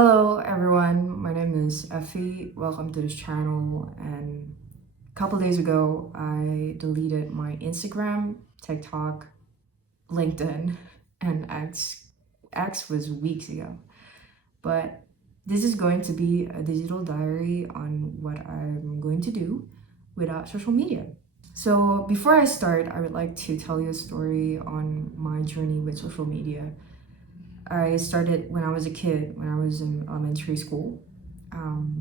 Hello everyone, my name is Effie. Welcome to this channel. And a couple days ago, I deleted my Instagram, TikTok, LinkedIn, and X. X was weeks ago. But this is going to be a digital diary on what I'm going to do without social media. So before I start, I would like to tell you a story on my journey with social media. I started when I was a kid, when I was in elementary school.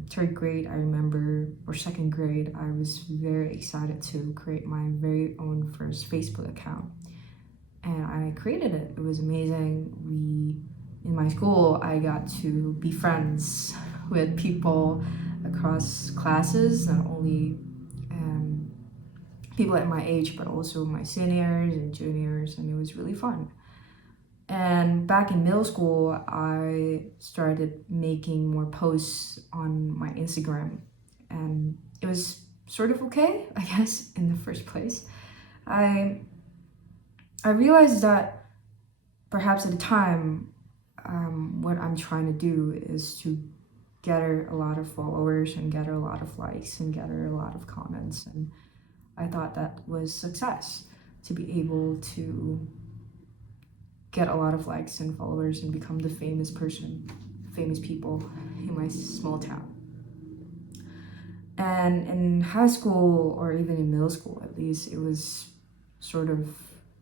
Third grade, I remember, or second grade, I was very excited to create my very own first Facebook account. And I created it. It was amazing. In my school, I got to be friends with people across classes, not only people at my age, but also my seniors and juniors, and it was really fun. And back in middle school, I started making more posts on my Instagram, and it was sort of okay, I guess, in the first place. I realized that perhaps at the time, what I'm trying to do is to gather a lot of followers and gather a lot of likes and gather a lot of comments, and I thought that was success, to be able to get a lot of likes and followers and become the famous people in my small town. And in high school, or even in middle school at least, it was sort of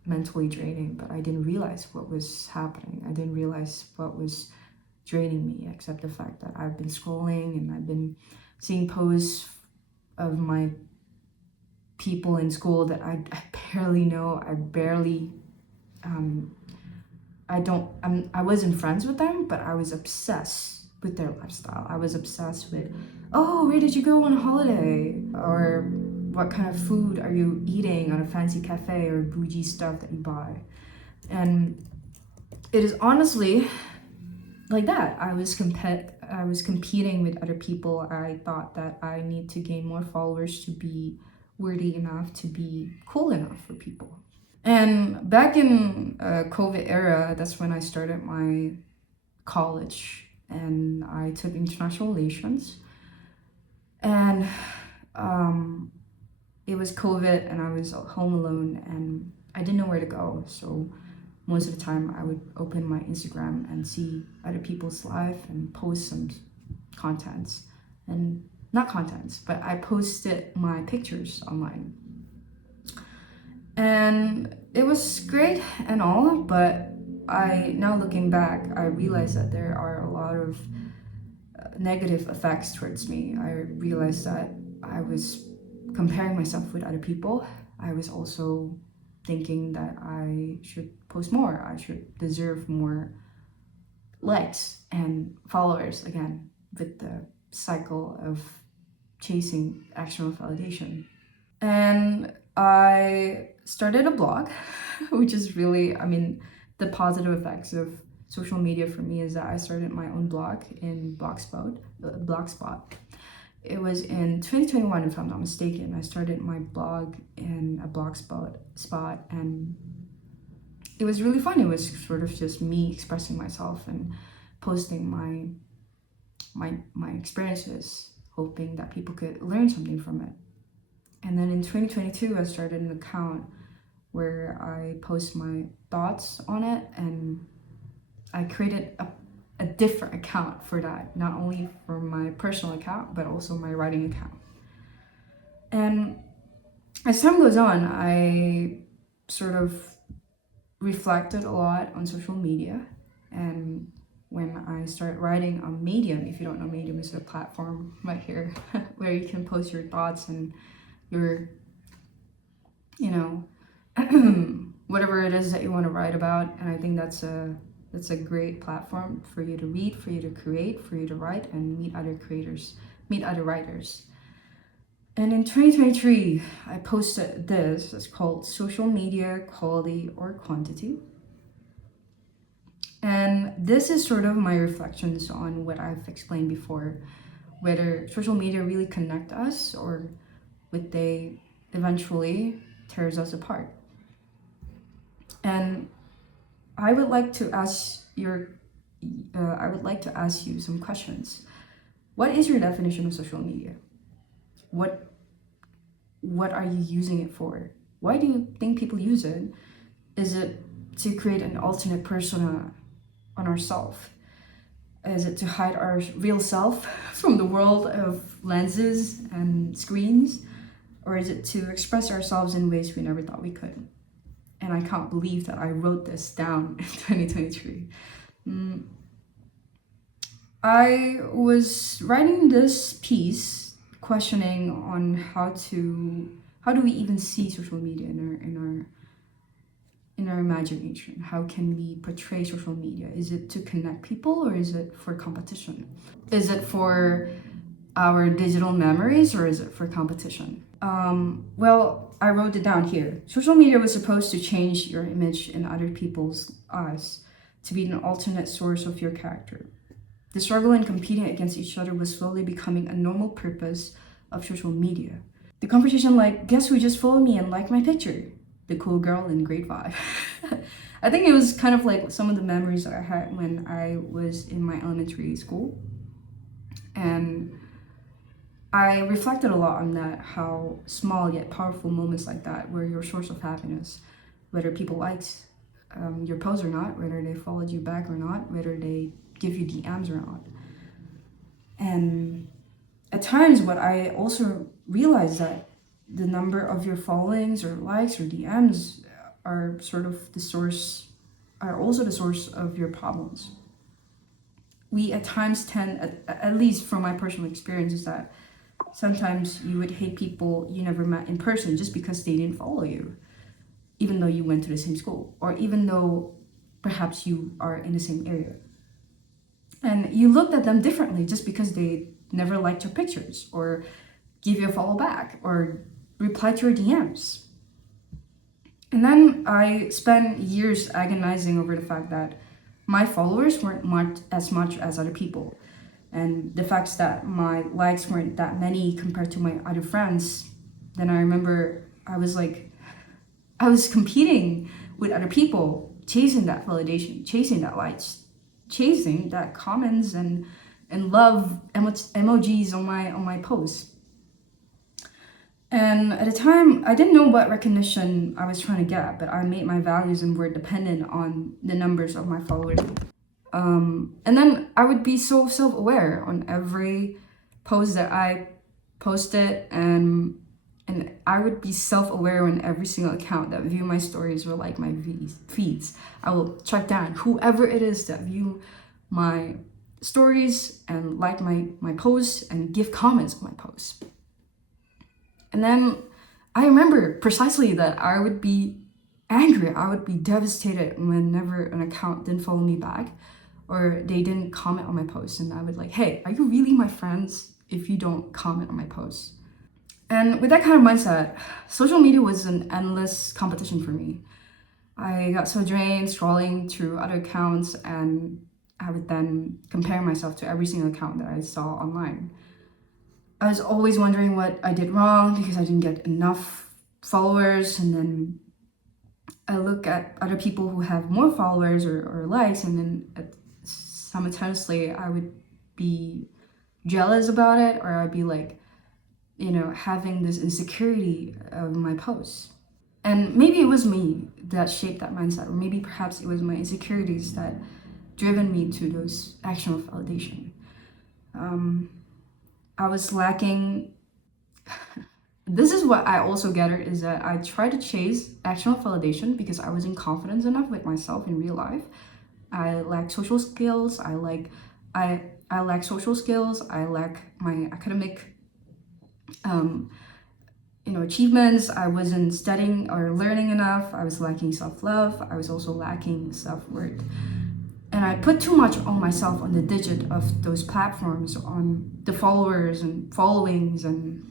mentally draining, but I didn't realize what was happening. I didn't realize what was draining me, except the fact that I've been scrolling and I've been seeing posts of my people in school that I barely know. I wasn't friends with them, but I was obsessed with their lifestyle. I was obsessed with, oh, where did you go on a holiday? Or what kind of food are you eating on a fancy cafe, or bougie stuff that you buy? And it is honestly like that. I was competing with other people. I thought that I need to gain more followers to be worthy enough, to be cool enough for people. And back in COVID era, that's when I started my college, and I took international relations. And it was COVID, and I was home alone, and I didn't know where to go. So most of the time, I would open my Instagram and see other people's life and post some contents, and not contents, but I posted my pictures online. And it was great and all, but now looking back, I realized that there are a lot of negative effects towards me. I realized that I was comparing myself with other people. I was also thinking that I should post more. I should deserve more likes and followers, again, with the cycle of chasing external validation. And I started a blog, which is really, the positive effects of social media for me is that I started my own blog in Blogspot. It was in 2021, if I'm not mistaken. I started my blog in a Blogspot spot, and it was really fun. It was sort of just me expressing myself and posting my experiences, hoping that people could learn something from it. And then in 2022, I started an account where I post my thoughts on it, and I created a different account for that, not only for my personal account, but also my writing account. And as time goes on, I sort of reflected a lot on social media. And when I started writing on Medium, if you don't know, Medium is a platform right here where you can post your thoughts and your, whatever it is that you want to write about. And I think that's a great platform for you to read, for you to create, for you to write, and meet other creators, meet other writers. And in 2023, I posted this. It's called Social Media Quality or Quantity. And this is sort of my reflections on what I've explained before, whether social media really connect us, or would they eventually tears us apart. And I would like to ask I would like to ask you some questions. What is your definition of social media? What what are you using it for? Why do you think people use it? Is it to create an alternate persona on ourselves? Is it to hide our real self from the world of lenses and screens? Or is it to express ourselves in ways we never thought we could? And I can't believe that I wrote this down in 2023. I was writing this piece questioning on how do we even see social media in our imagination? How can we portray social media? Is it to connect people or is it for competition? Is it for our digital memories or is it for competition? Well, I wrote it down here. Social media was supposed to change your image in other people's eyes, to be an alternate source of your character. The struggle in competing against each other was slowly becoming a normal purpose of social media. The conversation like, guess who just followed me and liked my picture? The cool girl in grade 5. I think it was kind of like some of the memories that I had when I was in my elementary school. And I reflected a lot on that, how small yet powerful moments like that were your source of happiness. Whether people liked your post or not, whether they followed you back or not, whether they give you DMs or not. And at times what I also realized that the number of your followings or likes or DMs are sort of are also the source of your problems. We at times tend, at least from my personal experience, is that sometimes you would hate people you never met in person just because they didn't follow you, even though you went to the same school, or even though perhaps you are in the same area. And you looked at them differently just because they never liked your pictures, or give you a follow back, or reply to your DMs. And then I spent years agonizing over the fact that my followers weren't much as other people. And the fact that my likes weren't that many compared to my other friends. Then I remember I was competing with other people, chasing that validation, chasing that likes, chasing that comments and love emojis on my posts. And at the time, I didn't know what recognition I was trying to get, but I made my values and were dependent on the numbers of my followers. And then I would be so self-aware on every post that I posted, and I would be self-aware on every single account that view my stories or like my feeds. I will track down whoever it is that view my stories and like my posts and give comments on my posts. And then I remember precisely that I would be angry, I would be devastated whenever an account didn't follow me back or they didn't comment on my posts. And I would like, hey, are you really my friends if you don't comment on my posts? And with that kind of mindset, social media was an endless competition for me. I got so drained scrolling through other accounts, and I would then compare myself to every single account that I saw online. I was always wondering what I did wrong because I didn't get enough followers, and then I look at other people who have more followers or likes, and then simultaneously I would be jealous about it, or I'd be like, having this insecurity of my posts. And maybe it was me that shaped that mindset, or maybe perhaps it was my insecurities that driven me to those actions of validation. I was lacking. This is what I also gathered, is that I tried to chase actional validation because I wasn't confident enough with myself in real life. I lack social skills. I lack social skills. I lack my academic achievements. I wasn't studying or learning enough. I was lacking self-love. I was also lacking self-worth. And I put too much on myself on the digit of those platforms, on the followers and followings and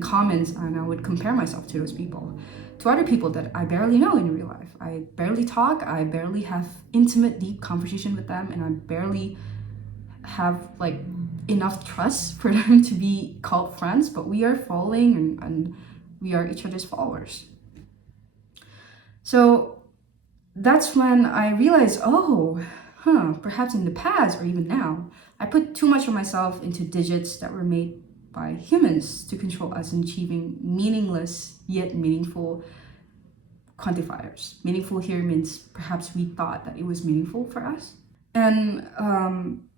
comments, and I would compare myself to those people, to other people that I barely know in real life. I barely talk, I barely have intimate, deep conversation with them, and I barely have enough trust for them to be called friends, but we are following and we are each other's followers. So that's when I realized, perhaps in the past or even now, I put too much of myself into digits that were made by humans to control us in achieving meaningless yet meaningful quantifiers. Meaningful here means perhaps we thought that it was meaningful for us. And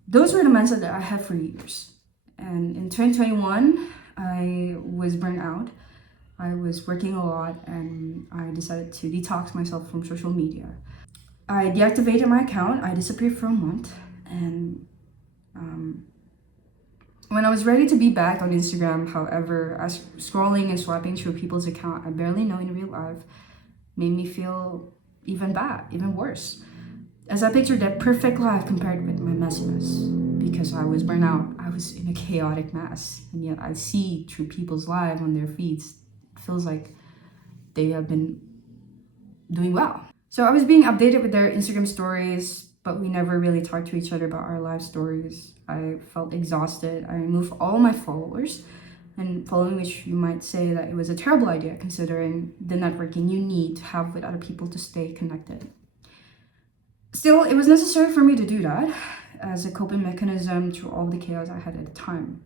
those were the mindset that I had for years. And in 2021, I was burnt out. I was working a lot and I decided to detox myself from social media. I deactivated my account. I disappeared for a month. And when I was ready to be back on Instagram, however, as scrolling and swiping through people's account I barely know in real life made me feel even bad, even worse. As I pictured that perfect life compared with my messiness. Because I was burnt out, I was in a chaotic mess. And yet I see through people's lives on their feeds, it feels like they have been doing well. So I was being updated with their Instagram stories, but we never really talked to each other about our life stories. I felt exhausted. I removed all my followers, and following which you might say that it was a terrible idea considering the networking you need to have with other people to stay connected. Still, it was necessary for me to do that as a coping mechanism through all the chaos I had at the time.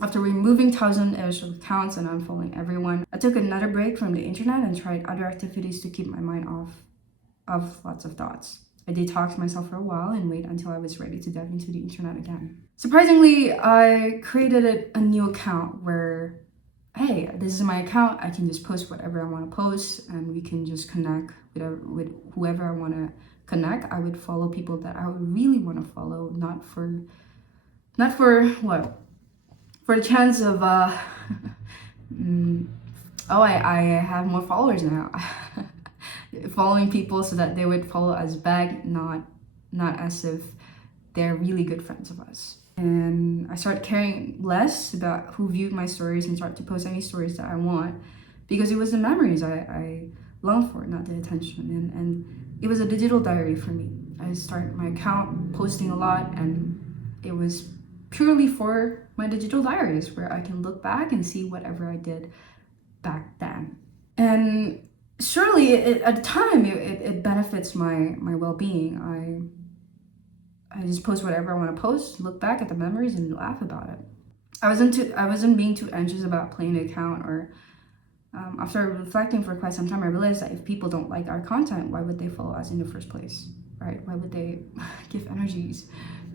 After removing thousands of accounts and unfollowing everyone, I took another break from the internet and tried other activities to keep my mind off of lots of thoughts. I detoxed myself for a while and waited until I was ready to dive into the internet again. Surprisingly, I created a new account where, hey, this is my account. I can just post whatever I want to post and we can just connect with whoever I want to connect. I would follow people that I would really want to follow, not for what? For the chance of I have more followers now. Following people so that they would follow us back, not as if they're really good friends of us. And I started caring less about who viewed my stories and started to post any stories that I want because it was the memories I longed for, not the attention. And it was a digital diary for me. I started my account posting a lot and it was purely for my digital diaries where I can look back and see whatever I did back then. And surely at the time it benefits my well-being. I just post whatever I want to post, look back at the memories and laugh about it. I wasn't being too anxious about playing the account or after reflecting for quite some time, I realized that if people don't like our content, why would they follow us in the first place, right? Why would they give energies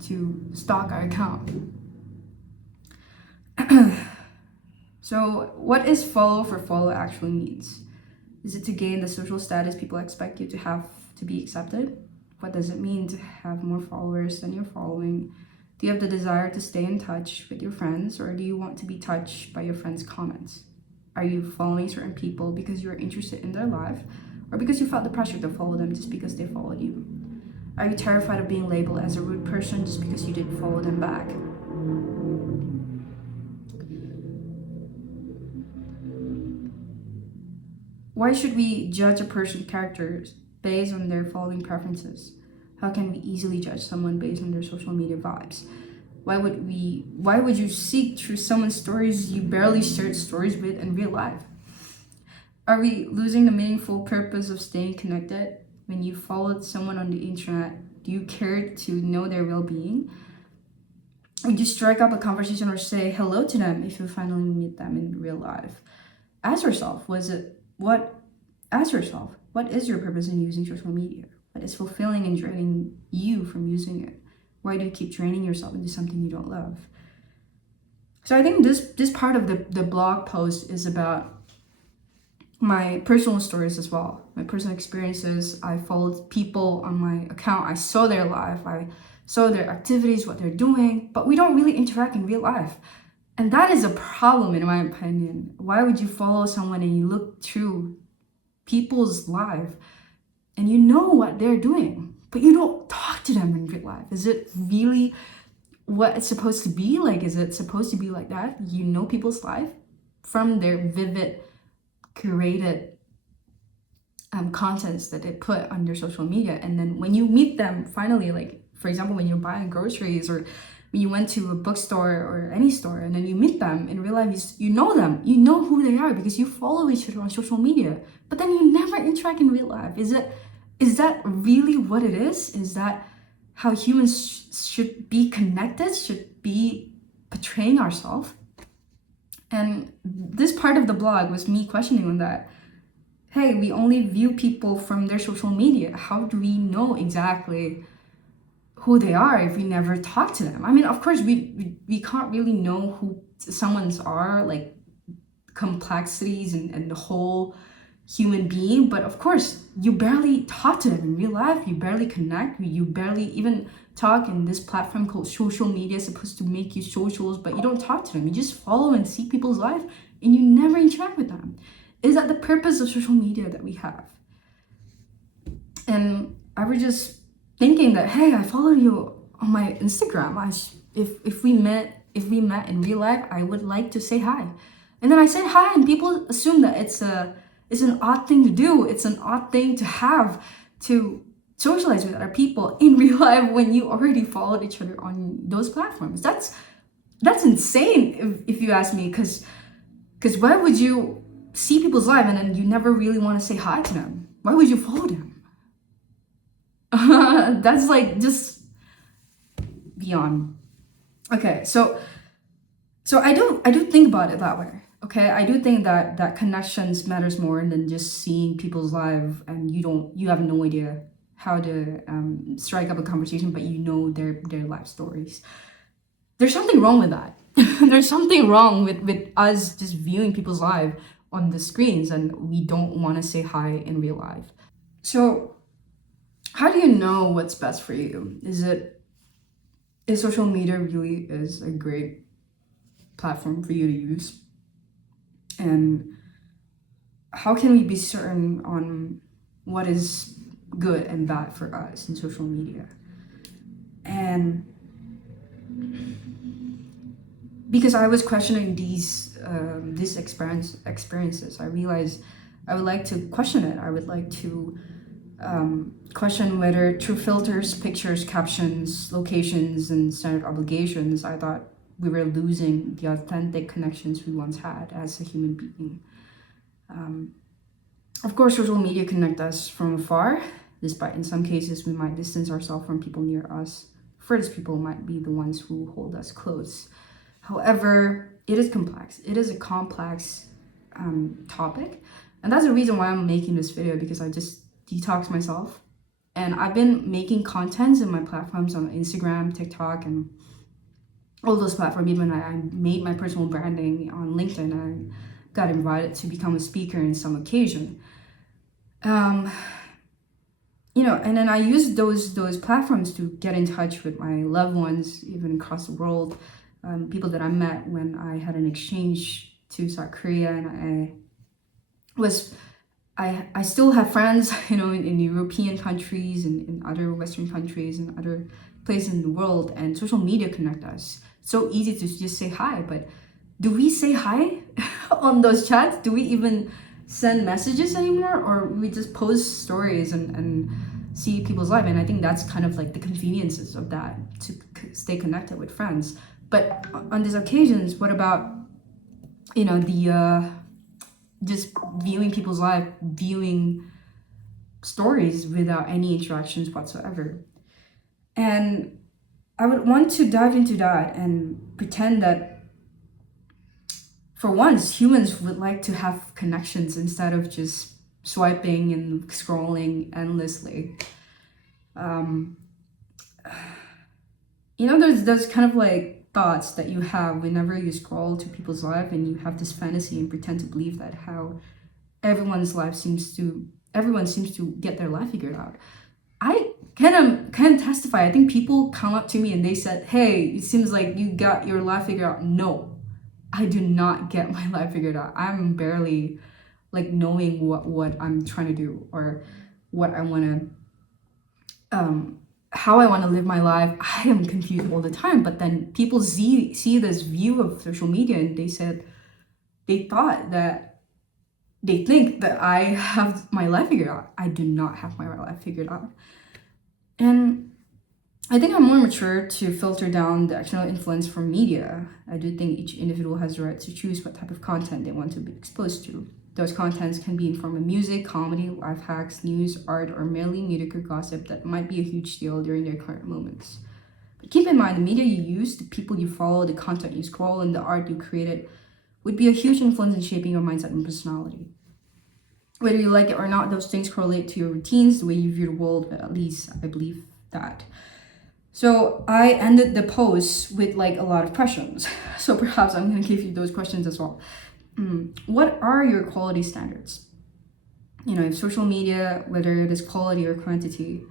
to stalk our account? So what is follow for follow actually means? Is it to gain the social status people expect you to have to be accepted? What does it mean to have more followers than you're following? Do you have the desire to stay in touch with your friends, or do you want to be touched by your friends' comments? Are you following certain people because you're interested in their life, or because you felt the pressure to follow them just because they followed you? Are you terrified of being labeled as a rude person just because you didn't follow them back? Why should we judge a person's characters based on their following preferences? How can we easily judge someone based on their social media vibes? Why would you seek through someone's stories you barely shared stories with in real life? Are we losing the meaningful purpose of staying connected? When you followed someone on the internet, do you care to know their well-being? Would you strike up a conversation or say hello to them if you finally meet them in real life? Ask yourself, what is your purpose in using social media? What is fulfilling and draining you from using it? Why do you keep draining yourself into something you don't love? So I think this part of the blog post is about my personal stories as well, my personal experiences. I followed people on my account. I saw their life. I saw their activities, what they're doing, but we don't really interact in real life. And that is a problem in my opinion. Why would you follow someone and you look through people's life and you know what they're doing, but you don't talk to them in real life? Is it really what it's supposed to be? Like, is it supposed to be like that? You know people's life from their vivid, curated contents that they put on their social media. And then when you meet them finally, like, for example, when you're buying groceries or when you went to a bookstore or any store and then you meet them in real life, you know them, you know who they are because you follow each other on social media, but then you never interact in real life. Is that really what it is? Is that how humans should be connected, should be portraying ourselves. And this part of the blog was me questioning on that. Hey, we only view people from their social media. How do we know exactly who they are if we never talk to them? I mean, of course, we can't really know who someone's are, like complexities and the whole human being, but of course you barely talk to them in real life, you barely connect, you barely even talk in this platform called social media, supposed to make you socials, but you don't talk to them, you just follow and see people's life and you never interact with them. Is that the purpose of social media that we have? And I was just thinking that, hey, I follow you on my Instagram. If we met in real life, I would like to say hi. And then I said hi, and people assume that it's an odd thing to do. It's an odd thing to have to socialize with other people in real life when you already followed each other on those platforms. That's insane if you ask me, because why would you see people's life and then you never really want to say hi to them? Why would you follow them? That's like just beyond. Okay, so I do think about it that way. Okay, I do think that connections matters more than just seeing people's life and you have no idea how to strike up a conversation, but you know their life stories. There's something wrong with that. There's something wrong with us just viewing people's life on the screens and we don't want to say hi in real life. So how do you know what's best for you? Is social media really is a great platform for you to use? And how can we be certain on what is good and bad for us in social media? And because I was questioning these experiences, I realized I would like to question it. I would like to question whether through filters, pictures, captions, locations, and standard obligations, I thought we were losing the authentic connections we once had as a human being. Of course, social media connect us from afar, despite in some cases we might distance ourselves from people near us. Furthest people might be the ones who hold us close. However, it is complex. It is a complex topic. And that's the reason why I'm making this video, because I just detox myself. And I've been making contents in my platforms on Instagram, TikTok, and all those platforms. Even I made my personal branding on LinkedIn. I got invited to become a speaker in some occasion. And then I used those platforms to get in touch with my loved ones, even across the world. People that I met when I had an exchange to South Korea, and I still have friends, in European countries and in other Western countries and other places in the world, and social media connect us. So easy to just say hi, but do we say hi on those chats? Do we even send messages anymore, or we just post stories and see people's life? And I think that's kind of like the conveniences of that, to stay connected with friends. But on these occasions, what about the just viewing people's life, viewing stories without any interactions whatsoever? And I would want to dive into that and pretend that for once humans would like to have connections instead of just swiping and scrolling endlessly. There's kind of like thoughts that you have whenever you scroll to people's life, and you have this fantasy and pretend to believe that how everyone seems to get their life figured out. I can testify. I think people come up to me and they said, hey, it seems like you got your life figured out. No, I do not get my life figured out. I'm barely like knowing what I'm trying to do, or what I want to how I want to live my life. I am confused all the time. But then people see this view of social media, and they think that I have my life figured out. I do not have my life figured out. And I think I'm more mature to filter down the external influence from media. I do think each individual has the right to choose what type of content they want to be exposed to. Those contents can be in form of music, comedy, life hacks, news, art, or merely mediocre gossip that might be a huge deal during their current moments. But keep in mind, the media you use, the people you follow, the content you scroll, and the art you created would be a huge influence in shaping your mindset and personality. Whether you like it or not, those things correlate to your routines, the way you view the world, but at least I believe that. So I ended the post with like a lot of questions. So perhaps I'm gonna give you those questions as well. What are your quality standards? You know, if social media, whether it is quality or quantity,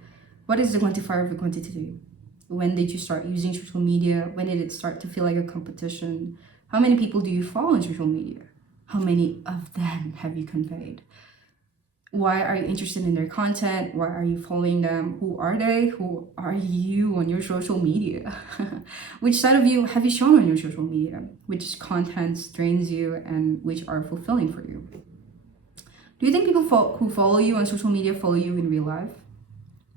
what is the quantifier of the quantity? When did you start using social media? When did it start to feel like a competition? How many people do you follow on social media? How many of them have you conveyed? Why are you interested in their content? Why are you following them? Who are they? Who are you on your social media? Which side of you have you shown on your social media? Which contents drains you and which are fulfilling for you? Do you think people who follow you on social media follow you in real life?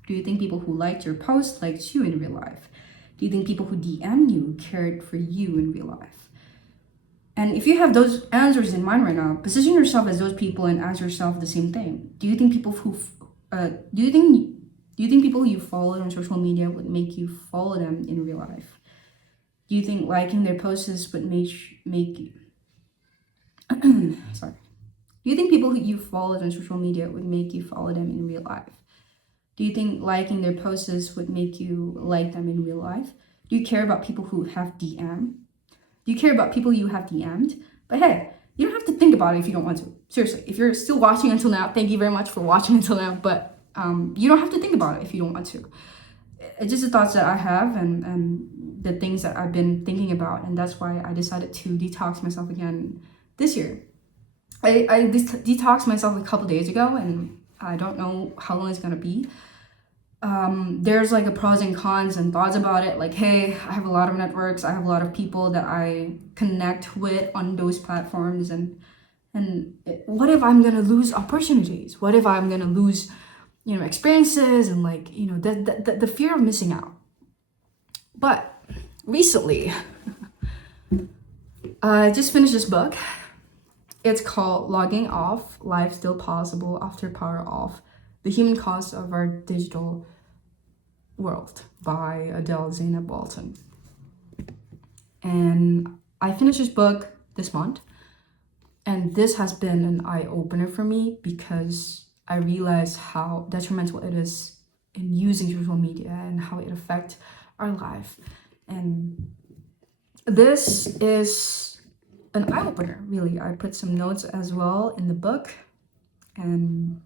Do you think people who liked your post liked you in real life? Do you think people who DM you cared for you in real life? And if you have those answers in mind right now, position yourself as those people and ask yourself the same thing. Do you think people you follow on social media would make you follow them in real life? Do you think liking their posts would make you sorry? Do you think people who you follow on social media would make you follow them in real life? Do you think liking their posts would make you like them in real life? Do you care about people who have DM? Do you care about people you have DM'd? But hey, you don't have to think about it if you don't want to. Seriously, if you're still watching until now, thank you very much for watching until now. But you don't have to think about it if you don't want to. It's just the thoughts that I have and the things that I've been thinking about. And that's why I decided to detox myself again this year. I detoxed myself a couple days ago, and I don't know how long it's going to be. There's like a pros and cons and thoughts about it. Like, hey, I have a lot of networks. I have a lot of people that I connect with on those platforms. And what if I'm going to lose opportunities? What if I'm going to lose, experiences and like, the fear of missing out. But recently, I just finished this book. It's called Logging Off, Life Still Possible After Power Off, The Human Cost of Our Digital World by Adele Zainab Walton. And I finished this book this month. And this has been an eye-opener for me because I realized how detrimental it is in using social media and how it affects our life. And this is an eye-opener, really. I put some notes as well in the book, and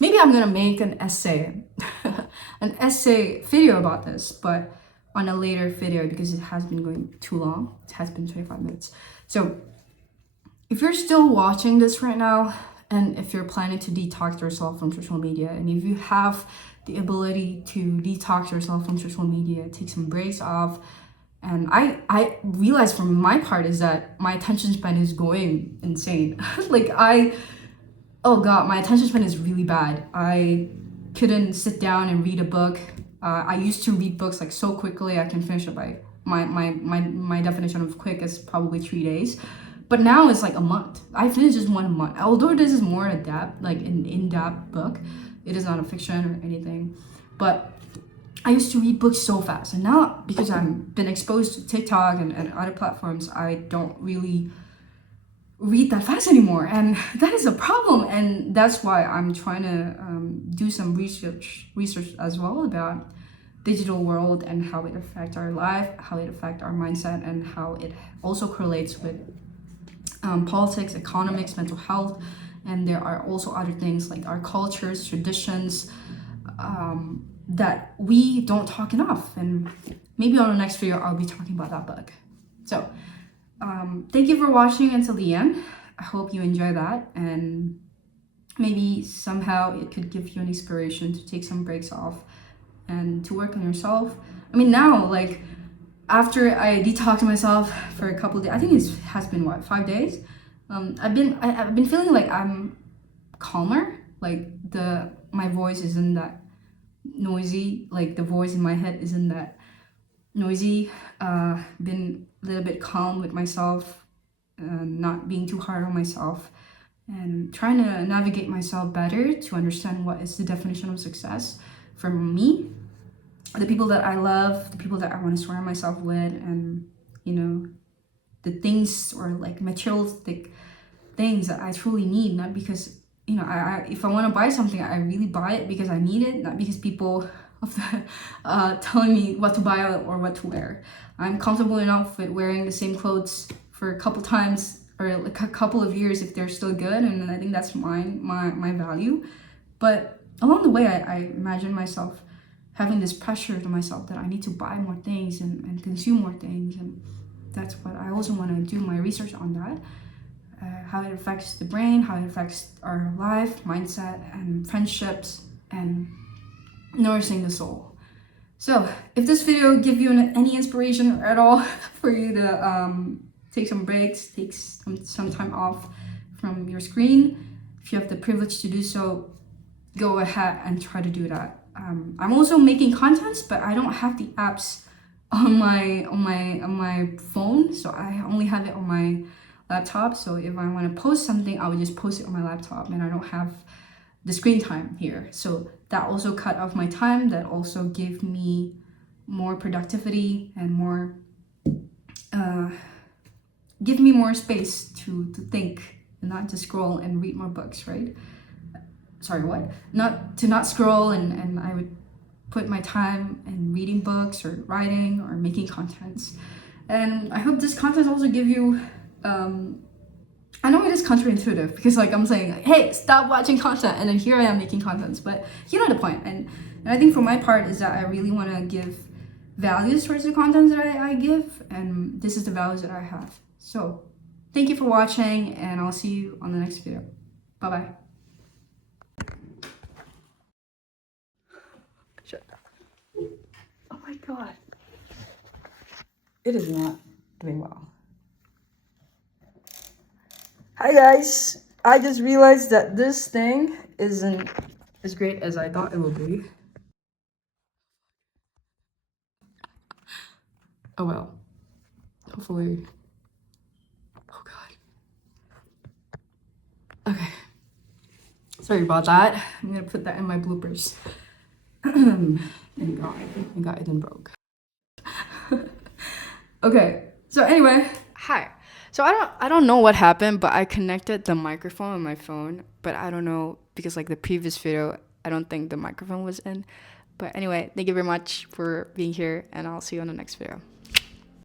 maybe I'm gonna make an essay video about this, but on a later video because it has been going too long. It has been 25 minutes. So if you're still watching this right now, and if you're planning to detox yourself from social media, and if you have the ability to detox yourself from social media, take some breaks off. And I realized from my part is that my attention span is going insane. Oh God, my attention span is really bad. I couldn't sit down and read a book. I used to read books like so quickly. I can finish it by my definition of quick is probably 3 days. But now it's like a month. I finished just 1 month. Although this is more in depth, like an in-depth book, it is not a fiction or anything. But I used to read books so fast, and now because I've been exposed to TikTok and other platforms, I don't really read that fast anymore, and that is a problem. And that's why I'm trying to do some research as well about digital world and how it affects our life, how it affects our mindset, and how it also correlates with politics, economics, mental health, and there are also other things like our cultures, traditions, that we don't talk enough. And maybe on the next video I'll be talking about that book. So thank you for watching until the end. I hope you enjoy that, and maybe somehow it could give you an inspiration to take some breaks off and to work on yourself. I mean, now, like, after I detoxed myself for a couple of days, I think it has been 5 days. I've been feeling like I'm calmer, like my voice isn't that noisy, like the voice in my head isn't that noisy. Been a little bit calm with myself, not being too hard on myself, and trying to navigate myself better to understand what is the definition of success for me, the people that I love, the people that I want to surround myself with, and you know, the things or like materialistic things that I truly need, not because if I want to buy something, I really buy it because I need it, not because people of the telling me what to buy or what to wear. I'm comfortable enough with wearing the same clothes for a couple times or like a couple of years if they're still good, and I think that's my value. But along the way, I imagine myself having this pressure to myself that I need to buy more things and consume more things, and that's what I also want to do my research on that. How it affects the brain, how it affects our life, mindset, and friendships, and nourishing the soul. So, if this video give you any inspiration at all for you to take some breaks, take some time off from your screen, if you have the privilege to do so, go ahead and try to do that. I'm also making contents, but I don't have the apps on my phone, so I only have it on my laptop. So if I want to post something, I would just post it on my laptop, and I don't have the screen time here. So that also cut off my time. That also gave me more productivity and more give me more space to think and not to scroll and read more books, right? Sorry, what? Not scroll, and I would put my time in reading books or writing or making contents. And I hope this content also give you I know it is counterintuitive because like I'm saying, hey, stop watching content, and then here I am making contents, but you know the point. And I think for my part is that I really want to give values towards the content that I give, and this is the values that I have. So thank you for watching, and I'll see you on the next video. Bye bye. Oh my god. It is not doing well. Hi guys! I just realized that this thing isn't as great as I thought it would be. Oh well. Hopefully. Oh god. Okay. Sorry about that. I'm gonna put that in my bloopers. Thank God it didn't broke. Okay, so anyway, hi. So I don't know what happened, but I connected the microphone on my phone, but I don't know because like the previous video, I don't think the microphone was in. But anyway, thank you very much for being here, and I'll see you on the next video.